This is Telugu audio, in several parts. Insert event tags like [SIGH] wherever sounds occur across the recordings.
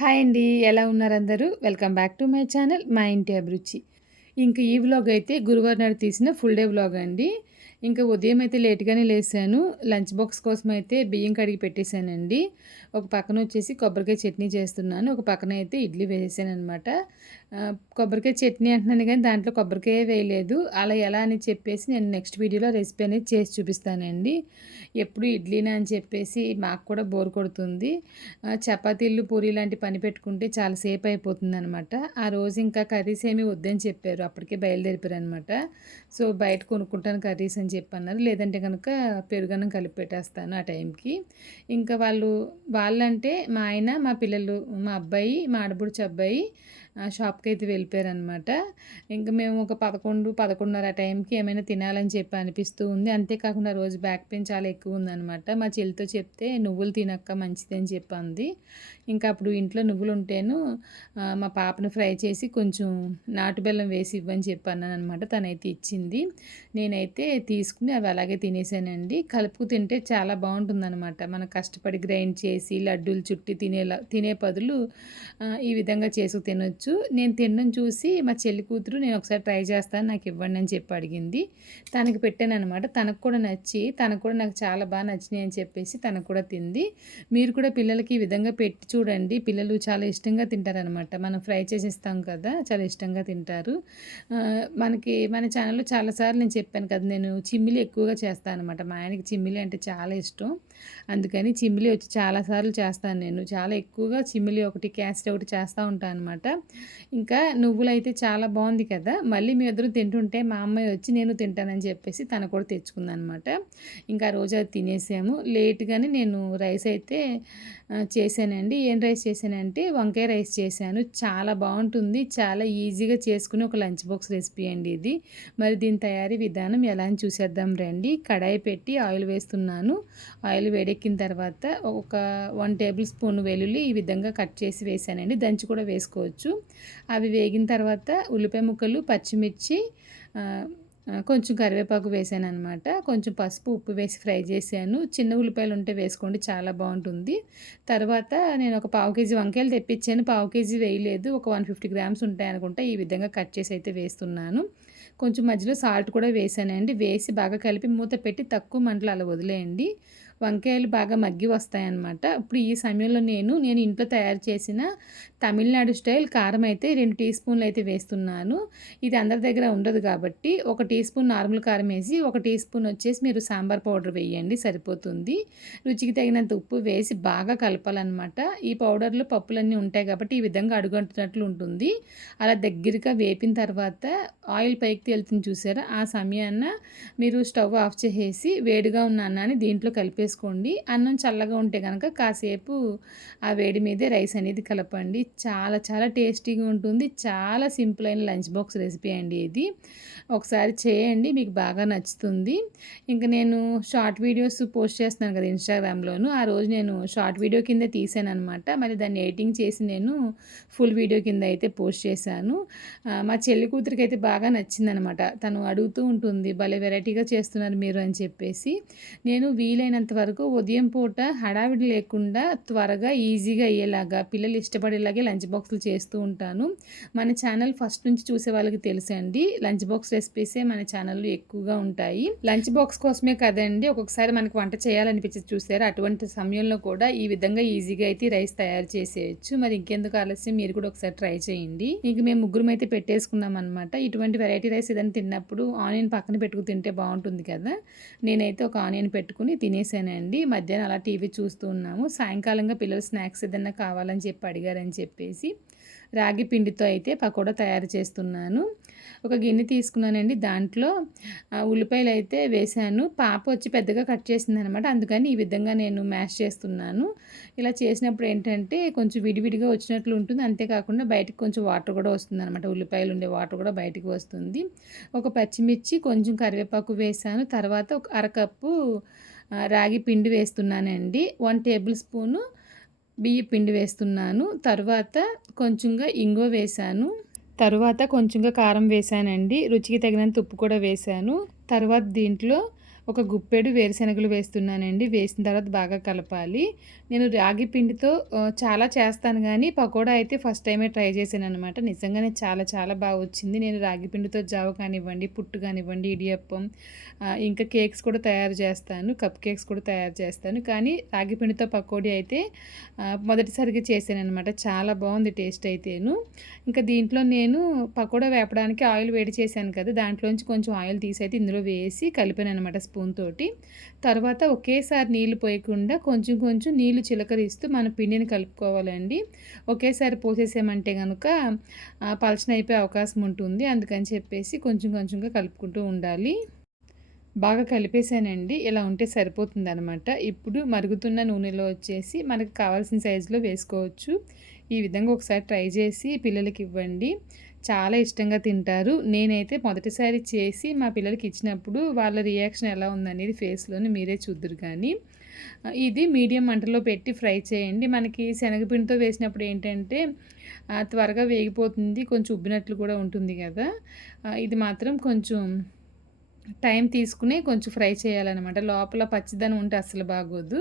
హాయ్ అండి ఎలా ఉన్నారు అందరూ? Welcome back to my channel మా ఇంటి అభిరుచి. ఇంక ఈ వ్లాగ్ అయితే గురువారం నాడు తీసిన ఫుల్ డే వ్లాగ్ అండి. ఇంకా ఉదయం అయితే లేట్గానే లేసాను. లంచ్ బాక్స్ కోసం అయితే బియ్యం కడిగి పెట్టేశానండి. ఒక పక్కన వచ్చేసి కొబ్బరికాయ చట్నీ చేస్తున్నాను. ఒక పక్కన అయితే ఇడ్లీ వేసాను అనమాట కొబ్బరికాయ చట్నీ అంటున్నాను కానీ దాంట్లో కొబ్బరికాయ వేయలేదు. అలా ఎలా అని చెప్పేసి నేను నెక్స్ట్ వీడియోలో రెసిపీ అనేది చేసి చూపిస్తానండి. ఎప్పుడు ఇడ్లీనా అని చెప్పేసి మాకు కూడా బోర్ కొడుతుంది. చపాతీలు పూరి లాంటి పని పెట్టుకుంటే చాలా సేపు అయిపోతుంది అనమాట ఆ రోజు ఇంకా కర్రీస్ ఏమి వద్దని చెప్పారు. అప్పటికే బయలుదేరిపారు అనమాట సో బయట కొనుక్కుంటాను కర్రీస్ అని చెప్పన్నారు. లేదంటే కనుక పెరుగన్నం కలిపి పెట్టేస్తాను ఆ టైంకి. ఇంకా వాళ్ళు వాళ్ళంటే మా ఆయన మా పిల్లలు మా అబ్బాయి మా ఆడబుడుచు అబ్బాయి షాప్కి అయితే వెళ్ళిపోయారనమాట ఇంకా మేము ఒక పదకొండు పదకొండున్నర టైంకి ఏమైనా తినాలని చెప్పి అనిపిస్తూ ఉంది. అంతేకాకుండా రోజు బ్యాక్ పెయిన్ చాలా ఎక్కువ ఉందనమాట మా చెల్లితో చెప్తే నువ్వులు తినక్క మంచిది అని చెప్పింది. ఇంకా అప్పుడు ఇంట్లో నువ్వులు ఉంటేను మా పాపను ఫ్రై చేసి కొంచెం నాటు బెల్లం వేసి ఇవ్వని చెప్పి అనమాట తనైతే ఇచ్చింది. నేనైతే తీసుకుని అవి అలాగే తినేసానండి. కలుపుకు తింటే చాలా బాగుంటుందన్నమాట. మనం కష్టపడి గ్రైండ్ చేసి లడ్డూలు చుట్టి తినేలా తినే బదులు ఈ విధంగా చేసుకు తినొచ్చు. తినచ్చు నేను తినడం చూసి మా చెల్లి కూతురు నేను ఒకసారి ట్రై చేస్తాను నాకు ఇవ్వండి అని చెప్పి అడిగింది. తనకి పెట్టాను అనమాట తనకు కూడా నచ్చి తనకు కూడా నాకు చాలా బాగా నచ్చినాయి అని చెప్పేసి తనకు కూడా తింది. మీరు కూడా పిల్లలకి ఈ విధంగా పెట్టి చూడండి. పిల్లలు చాలా ఇష్టంగా తింటారనమాట మనం ఫ్రై చేసి ఇస్తాం కదా చాలా ఇష్టంగా తింటారు. మనకి మన ఛానల్లో చాలాసార్లు నేను చెప్పాను కదా నేను చిమ్మిలి ఎక్కువగా చేస్తాను అనమాట మా ఆయనకి చిమ్మిలి అంటే చాలా ఇష్టం. అందుకని చిమ్మిలి వచ్చి చాలాసార్లు చేస్తాను నేను. చాలా ఎక్కువగా చిమ్మిలి ఒకటి క్యాస్ట్ ఒకటి చేస్తూ ఉంటాను అనమాట ఇంకా నువ్వులు అయితే చాలా బాగుంది కదా. మళ్ళీ మీ ఇద్దరు తింటుంటే మా అమ్మాయి వచ్చి నేను తింటానని చెప్పేసి తను కూడా తెచ్చుకుందనమాట ఇంకా రోజు అది తినేసాము. లేట్గానే నేను రైస్ అయితే చేశానండి. ఏం రైస్ చేశానంటే వంకాయ రైస్ చేశాను. చాలా బాగుంటుంది. చాలా ఈజీగా చేసుకుని ఒక లంచ్ బాక్స్ రెసిపీ అండి ఇది. మరి దీని తయారీ విధానం ఎలా అని చూసేద్దాం రండి. కడాయి పెట్టి ఆయిల్ వేస్తున్నాను. ఆయిల్ వేడెక్కిన తర్వాత ఒక వన్ టేబుల్ స్పూన్ వెల్లుల్లి ఈ విధంగా కట్ చేసి వేసానండి దంచి కూడా వేసుకోవచ్చు. అవి వేగిన తర్వాత ఉల్లిపాయ ముక్కలు పచ్చిమిర్చి కొంచెం కరివేపాకు వేసాను అనమాట కొంచెం పసుపు ఉప్పు వేసి ఫ్రై చేశాను. చిన్న ఉల్లిపాయలు ఉంటే వేసుకోండి చాలా బాగుంటుంది. తర్వాత నేను ఒక పావు కేజీ వంకాయలు తెప్పించాను. పావు కేజీ వేయలేదు. ఒక వన్ ఫిఫ్టీ గ్రామ్స్ ఉంటాయి అనుకుంటా. ఈ విధంగా కట్ చేసి అయితే వేస్తున్నాను. కొంచెం మధ్యలో సాల్ట్ కూడా వేసానండి. వేసి బాగా కలిపి మూత పెట్టి తక్కువ మంటలు అలా వదిలేయండి. వంకాయలు బాగా మగ్గి వస్తాయన్నమాట. ఇప్పుడు ఈ సమయంలో నేను నేను ఇంట్లో తయారు చేసిన తమిళనాడు స్టైల్ కారం అయితే రెండు టీ స్పూన్లు అయితే వేస్తున్నాను. ఇది అందరి దగ్గర ఉండదు కాబట్టి ఒక టీ స్పూన్ నార్మల్ కారం వేసి ఒక టీ స్పూన్ వచ్చేసి మీరు సాంబార్ పౌడర్ వేయండి సరిపోతుంది. రుచికి తగినంత ఉప్పు వేసి బాగా కలపాలన్నమాట. ఈ పౌడర్లో పప్పులన్నీ ఉంటాయి కాబట్టి ఈ విధంగా అడుగంటున్నట్లు ఉంటుంది. అలా దగ్గరగా వేపిన తర్వాత ఆయిల్ పైకి తేలుతుంది చూసారా? ఆ సమయాన మీరు స్టవ్ ఆఫ్ చేసేసి వేడిగా ఉన్న అన్నాన్ని దీంట్లో కలిపేసి కలిపేసుకోండి అన్నం చల్లగా ఉంటే కనుక కాసేపు ఆ వేడి మీదే రైస్ అనేది కలపండి. చాలా చాలా టేస్టీగా ఉంటుంది. చాలా సింపుల్ అయిన లంచ్ బాక్స్ రెసిపీ అండి ఇది. ఒకసారి చేయండి మీకు బాగా నచ్చుతుంది. ఇంకా నేను షార్ట్ వీడియోస్ పోస్ట్ చేస్తున్నాను కదా ఇన్స్టాగ్రామ్లోను. ఆ రోజు నేను షార్ట్ వీడియో కింద తీసాను అనమాట మరి దాన్ని ఎడిటింగ్ చేసి నేను ఫుల్ వీడియో కింద అయితే పోస్ట్ చేశాను. మా చెల్లి కూతురికి అయితే బాగా నచ్చిందనమాట తను అడుగుతూ ఉంటుంది భలే వెరైటీగా చేస్తున్నారు మీరు అని చెప్పేసి. నేను వీలైనంత వరకు ఉదయం పూట హడావిడి లేకుండా త్వరగా ఈజీగా అయ్యేలాగా పిల్లలు ఇష్టపడేలాగే లంచ్ బాక్స్లు చేస్తూ ఉంటాను. మన ఛానల్ ఫస్ట్ నుంచి చూసే వాళ్ళకి తెలుసండి లంచ్ బాక్స్ రెసిపీసే మన ఛానల్లో ఎక్కువగా ఉంటాయి. లంచ్ బాక్స్ కోసమే కదండి ఒక్కొక్కసారి మనకు వంట చేయాలనిపించి చూసారు? అటువంటి సమయంలో కూడా ఈ విధంగా ఈజీగా అయితే రైస్ తయారు చేసేయచ్చు. మరి ఇంకెందుకు ఆలస్యం? మీరు కూడా ఒకసారి ట్రై చేయండి. ఇంక మేము ముగ్గురం అయితే పెట్టేసుకున్నాం అనమాట ఇటువంటి వెరైటీ రైస్ ఏదైనా తిన్నప్పుడు ఆనియన్ పక్కన పెట్టుకు తింటే బాగుంటుంది కదా? నేనైతే ఒక ఆనియన్ పెట్టుకుని తినేసాను అండి మధ్యాహ్నం అలా టీవీ చూస్తూ ఉన్నాము. సాయంకాలంగా పిల్లలు స్నాక్స్ ఏదైనా కావాలని చెప్పి అడిగారని చెప్పేసి రాగి పిండితో అయితే పకోడా తయారు చేస్తున్నాను. ఒక గిన్నె తీసుకున్నానండి. దాంట్లో ఉల్లిపాయలు అయితే వేశాను. పాప వచ్చి పెద్దగా కట్ చేసింది అనమాట అందుకని ఈ విధంగా నేను మ్యాష్ చేస్తున్నాను. ఇలా చేసినప్పుడు ఏంటంటే కొంచెం విడివిడిగా వచ్చినట్లు ఉంటుంది. అంతేకాకుండా బయటకు కొంచెం వాటర్ కూడా వస్తుంది అనమాట ఉల్లిపాయలు ఉండే వాటర్ కూడా బయటకు వస్తుంది. ఒక పచ్చిమిర్చి కొంచెం కరివేపాకు వేసాను తర్వాత ఒక అరకప్పు రాగి పిండి వేస్తున్నానండి. వన్ టేబుల్ స్పూను బియ్య పిండి వేస్తున్నాను. తర్వాత కొంచెంగా ఇంగువ వేశాను. తర్వాత కొంచెంగా కారం వేసానండి రుచికి తగినంత ఉప్పు కూడా వేశాను. తర్వాత దీంట్లో ఒక గుప్పెడు వేరుశనగలు వేస్తున్నానండి. వేసిన తర్వాత బాగా కలపాలి. నేను రాగి పిండితో చాలా చేస్తాను కానీ పకోడా అయితే ఫస్ట్ టైమే ట్రై చేశాను అనమాట నిజంగానే చాలా చాలా బాగా వచ్చింది. నేను రాగి పిండితో జావ కానివ్వండి, పుట్టు కానివ్వండి, ఇడియప్పం ఇంకా కేక్స్ కూడా తయారు చేస్తాను. కప్ కేక్స్ కూడా తయారు చేస్తాను. కానీ రాగి పిండితో పకోడీ అయితే మొదటిసారిగా చేశాను అనమాట చాలా బాగుంది టేస్ట్ అయితేను. ఇంకా దీంట్లో నేను పకోడా వేపడానికి ఆయిల్ వేడి చేశాను కదా! దాంట్లోంచి కొంచెం ఆయిల్ తీసి అయితే ఇందులో వేసి కలిపాను అనమాట స్పూన్ తోటి. తర్వాత ఒకేసారి నీళ్ళు పోయకుండా కొంచెం కొంచెం నీళ్ళు నీళ్ళు చిలకరిస్తూ మన పిండిని కలుపుకోవాలండి. ఒకేసారి పోసేసామంటే కనుక పలచన అయిపోయే అవకాశం ఉంటుంది. అందుకని చెప్పేసి కొంచెం కొంచెంగా కలుపుకుంటూ ఉండాలి. బాగా కలిపేసానండి. ఇలా ఉంటే సరిపోతుంది అనమాట ఇప్పుడు మరుగుతున్న నూనెలో వచ్చేసి మనకు కావాల్సిన సైజులో వేసుకోవచ్చు. ఈ విధంగా ఒకసారి ట్రై చేసి పిల్లలకి ఇవ్వండి చాలా ఇష్టంగా తింటారు. నేనైతే మొదటిసారి చేసి మా పిల్లలకి ఇచ్చినప్పుడు వాళ్ళ రియాక్షన్ ఎలా ఉందనేది ఫేస్‌లోని మీరే చూద్దురు కానీ ఇది మీడియం మంటలో పెట్టి ఫ్రై చేయండి. మనకి శనగపిండితో వేసినప్పుడు ఏంటంటే త్వరగా వేగిపోతుంది. కొంచెం ఉబ్బినట్లు కూడా ఉంటుంది కదా ఇది మాత్రం కొంచెం టైం తీసుకుని కొంచెం ఫ్రై చేయాలన్నమాట లోపల పచ్చిదనం ఉంటే అస్సలు బాగోదు.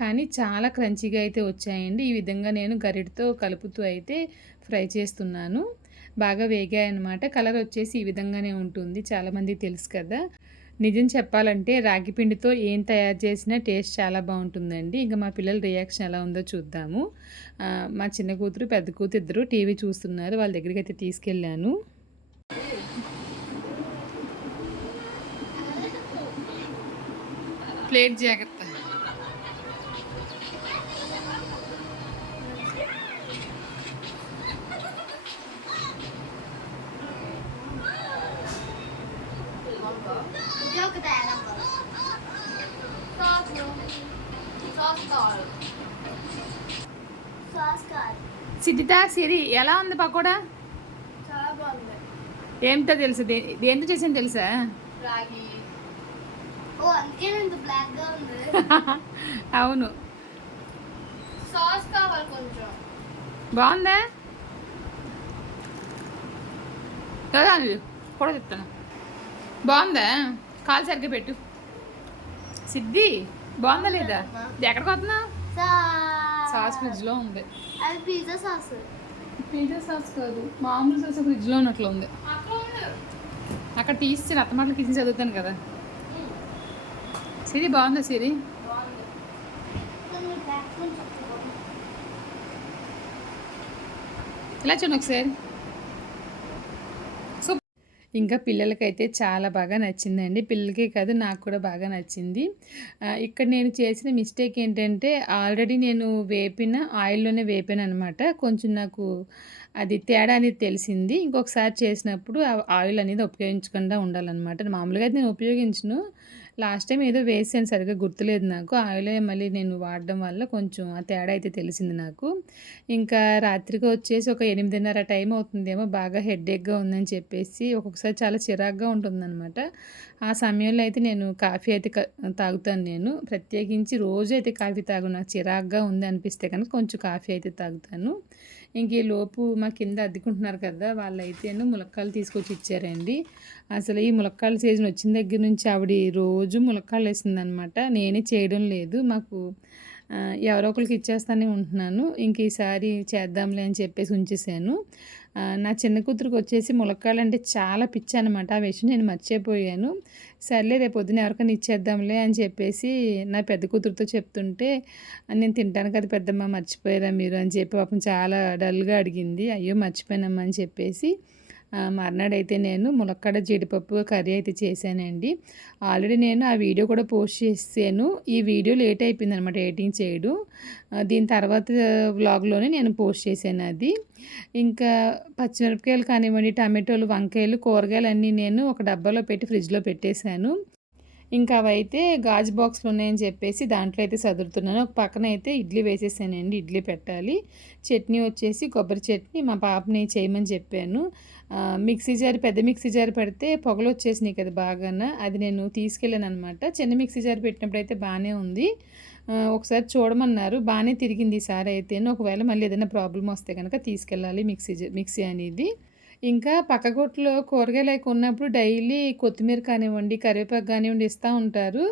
కానీ చాలా క్రంచీగా అయితే వచ్చాయండి. ఈ విధంగా నేను గరిటితో కలుపుతూ అయితే ఫ్రై చేస్తున్నాను. బాగా వేగాయనమాట. కలర్ వచ్చేసి ఈ విధంగానే ఉంటుంది. చాలామందికి తెలుసు కదా! నిజం చెప్పాలంటే రాగి పిండితో ఏం తయారు చేసినా టేస్ట్ చాలా బాగుంటుందండి ఇంకా మా పిల్లల రియాక్షన్ ఎలా ఉందో చూద్దాము. మా చిన్న కూతురు, పెద్ద కూతురు ఇద్దరు టీవీ చూస్తున్నారు. వాళ్ళ దగ్గరికి అయితే తీసుకెళ్ళాను. ప్లేట్ జాగ్రత్త. సాస్ కావాలి సిద్ధిత, సిరి ఎలా ఉంది పకోడా? చాలా బాగుంది ఏమిటో తెలుసు. దే చేసానో తెలుసా? రాగి ఓ అందుకే ఇంత బ్లాక్గా ఉంది [LAUGHS] అవును. సాస్ కావాలి కొంచెం బావుందా? కదా కూడా చెప్తాను. బావుందా? కాలు సరిగ్గా పెట్టు. సిద్ధి బావుందా లేదా? ఎక్కడికి వస్తున్నావు? సాస్ ఫ్రిడ్జ్‌లో ఉంది. అది పిజ్జా సాస్ పిజ్జా సాస్ కాదు. మామూలు సాస్ ఫ్రిడ్జ్‌లో ఉన్నట్లు ఉంది. అక్కడ తీసి రత్తమాటలు కిచెన్ చదువుతాను కదా. సిరి బాగుందా సిరి? బాగుంది ఇలా చూడండి ఒకసారి ఇంకా పిల్లలకైతే చాలా బాగా నచ్చిందండి. పిల్లలకే కాదు నాకు కూడా బాగా నచ్చింది. ఇక్కడ నేను చేసిన మిస్టేక్ ఏంటంటే ఆల్రెడీ నేను వేపిన ఆయిల్లోనే వేపాను అనమాట కొంచెం నాకు అది తేడా అనేది తెలిసింది. ఇంకొకసారి చేసినప్పుడు ఆ ఆయిల్ అనేది ఉపయోగించకుండా ఉండాలన్నమాట. మామూలుగా అయితే నేను ఉపయోగించను. లాస్ట్ టైం ఏదో వేసాను సరిగ్గా గుర్తులేదు నాకు. ఆయిలే మళ్ళీ నేను వాడడం వల్ల కొంచెం ఆ తేడా అయితే తెలిసింది నాకు. ఇంకా రాత్రికి వచ్చేసి ఒక ఎనిమిదిన్నర టైం అవుతుందేమో బాగా హెడేక్గా ఉందని చెప్పేసి ఒక్కొక్కసారి చాలా చిరాగ్గా ఉంటుందన్నమాట. ఆ సమయంలో అయితే నేను కాఫీ అయితే తాగుతాను నేను. ప్రత్యేకించి రోజు అయితే కాఫీ తాగు నాకు చిరాగ్గా ఉంది అనిపిస్తే కనుక కొంచెం కాఫీ అయితే తాగుతాను. ఇంక ఈ లోపు మా కింద అద్దెకుంటున్నారు కదా వాళ్ళైతేను ములక్కాయలు తీసుకొచ్చి ఇచ్చారండి. అసలు ఈ ములక్కాయల సీజన్ వచ్చిన దగ్గర నుంచి ఆవిడ రోజు ములక్కాయలు వేసిందనమాట. నేనే చేయడం లేదు మాకు ఎవరో ఒకరికి ఇచ్చేస్తానే ఉంటున్నాను. ఇంక ఈసారి చేద్దాంలే అని చెప్పేసి ఉంచేసాను. నా చిన్న కూతురికి వచ్చేసి ములక్కాయలు అంటే చాలా పిచ్చి అనమాట ఆ విషయం నేను మర్చిపోయాను. సర్లే రేపు పొద్దున ఎవరికైనా ఇచ్చేద్దాంలే అని చెప్పేసి నా పెద్ద కూతురుతో చెప్తుంటే నేను తింటాను కదా పెద్దమ్మ మర్చిపోయారా మీరు? అని చెప్పి పాపం చాలా డల్గా అడిగింది. అయ్యో మర్చిపోయినమ్మా అని చెప్పేసి మర్నాడైతే నేను ములక్కాడ జీడిపప్పు కర్రీ అయితే చేశానండి. ఆల్రెడీ నేను ఆ వీడియో కూడా పోస్ట్ చేసాను ఈ వీడియో లేట్ అయిపోయింది అనమాట ఎడిటింగ్ చేయడం. దీని తర్వాత వ్లాగ్లోనే నేను పోస్ట్ చేశాను అది. ఇంకా పచ్చిమిరపకాయలు కానివ్వండి టమాటోలు వంకాయలు కూరగాయలు అన్నీ నేను ఒక డబ్బాలో పెట్టి ఫ్రిడ్జ్లో పెట్టేశాను. ఇంకా అవైతే గాజు బాక్స్లు ఉన్నాయని చెప్పేసి దాంట్లో అయితే సదురుతున్నాను. ఒక పక్కన అయితే ఇడ్లీ వేసేసానండి. ఇడ్లీ పెట్టాలి. చట్నీ వచ్చేసి కొబ్బరి చట్నీ మా పాపని చేయమని చెప్పాను. మిక్సీ జార్ పెద్ద మిక్సీ జార్ పెడితే పొగలు వచ్చేసినాయి కదా బాగాన. అది నేను తీసుకెళ్ళాను అనమాట చిన్న మిక్సీ జార్ పెట్టినప్పుడు అయితే బాగానే ఉంది. ఒకసారి చూడమన్నారు. బాగానే తిరిగింది ఈసారి అయితే ఒకవేళ మళ్ళీ ఏదైనా ప్రాబ్లం వస్తే కనుక తీసుకెళ్ళాలి మిక్సీ జా- మిక్సీ అనేది. ఇంకా పక్క కొట్టులో కూరగాయలు అవి కొన్నప్పుడు డైలీ కొత్తిమీర కానివ్వండి, కరివేపాకు కానివ్వండి ఇస్తూ ఉంటారు.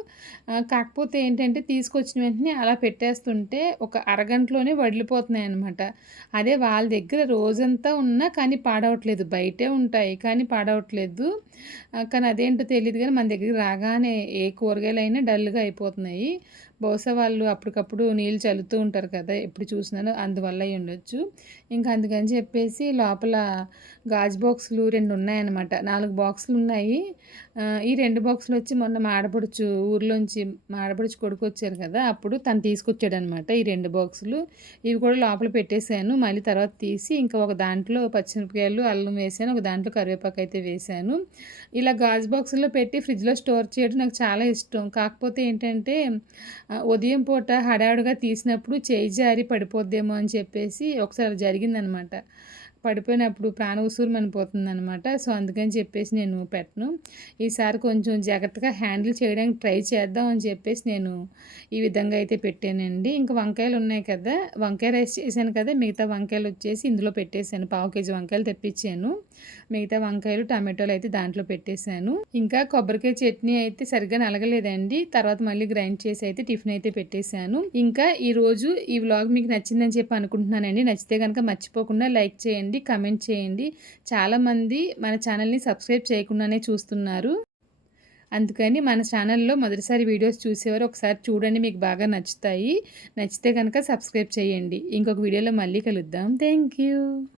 కాకపోతే ఏంటంటే తీసుకొచ్చిన వెంటనే అలా పెట్టేస్తుంటే ఒక అరగంటలోనే వడిలిపోతున్నాయి అనమాట అదే వాళ్ళ దగ్గర రోజంతా ఉన్నా కానీ పాడవట్లేదు. బయటే ఉంటాయి కానీ పాడవట్లేదు. కానీ అదేంటో తెలియదు కానీ మన దగ్గరికి రాగానే ఏ కూరగాయలు అయినా డల్‌గా అయిపోతున్నాయి. బహుశా వాళ్ళు అప్పటికప్పుడు నీళ్ళు చల్లుతూ ఉంటారు కదా! ఎప్పుడు చూసినాను అందువల్ల అయ్యుండొచ్చు. ఇంకా అందుకని చెప్పేసి లోపల గాజు బాక్సులు రెండు ఉన్నాయన్నమాట. నాలుగు బాక్సులు ఉన్నాయి ఈ రెండు బాక్సులు వచ్చి మొన్న మాడపడుచు ఊర్లోంచి మాడపడుచు కొడుకు వచ్చారు కదా! అప్పుడు తను తీసుకొచ్చాడనమాట ఈ రెండు బాక్సులు. ఇవి కూడా లోపల పెట్టేసాను. మళ్ళీ తర్వాత తీసి ఇంకా ఒక దాంట్లో పచ్చిమిరపకాయలు, అల్లం వేసాను. ఒక దాంట్లో కరివేపాకయితే వేశాను. ఇలా గాజు బాక్సుల్లో పెట్టి ఫ్రిడ్జ్‌లో స్టోర్ చేయడం నాకు చాలా ఇష్టం. కాకపోతే ఏంటంటే ఉదయం పూట హడావుడిగా తీసినప్పుడు చేయి జారి పడిపోద్దేమో అని చెప్పేసి ఒకసారి జరిగిందనమాట. పడిపోయినప్పుడు ప్రాణ ప్రాణం అనమాట సో, అందుకని చెప్పేసి నేను పెట్టను. ఈసారి కొంచెం జాగ్రత్తగా హ్యాండిల్ చేయడానికి ట్రై చేద్దాం అని చెప్పేసి నేను ఈ విధంగా అయితే పెట్టానండి. ఇంకా వంకాయలు ఉన్నాయి కదా! వంకాయ రైస్ చేశాను కదా! మిగతా వంకాయలు వచ్చేసి ఇందులో పెట్టేసాను. పావు కేజీ వంకాయలు తెప్పించాను మిగతా వంకాయలు, టమాటోలు అయితే దాంట్లో పెట్టేశాను ఇంకా కొబ్బరికాయ చట్నీ అయితే సరిగ్గా నలగలేదండి. తర్వాత మళ్ళీ గ్రైండ్ చేసి అయితే టిఫిన్ అయితే పెట్టేశాను ఇంకా ఈరోజు ఈ వ్లాగ్ మీకు నచ్చిందని చెప్పి అనుకుంటున్నానండి. నచ్చితే కనుక మర్చిపోకుండా లైక్ చేయండి, కమెంట్ చేయండి. చాలామంది మన ఛానల్‌ని సబ్స్క్రైబ్ చేయకుండానే చూస్తున్నారు. అందుకని మన ఛానల్‌లో మొదటిసారి వీడియోస్ చూసేవారు ఒకసారి చూడండి మీకు బాగా నచ్చుతాయి. నచ్చితే కనుక సబ్స్క్రైబ్ చేయండి. ఇంకొక వీడియోలో మళ్ళీ కలుద్దాం. Thank you.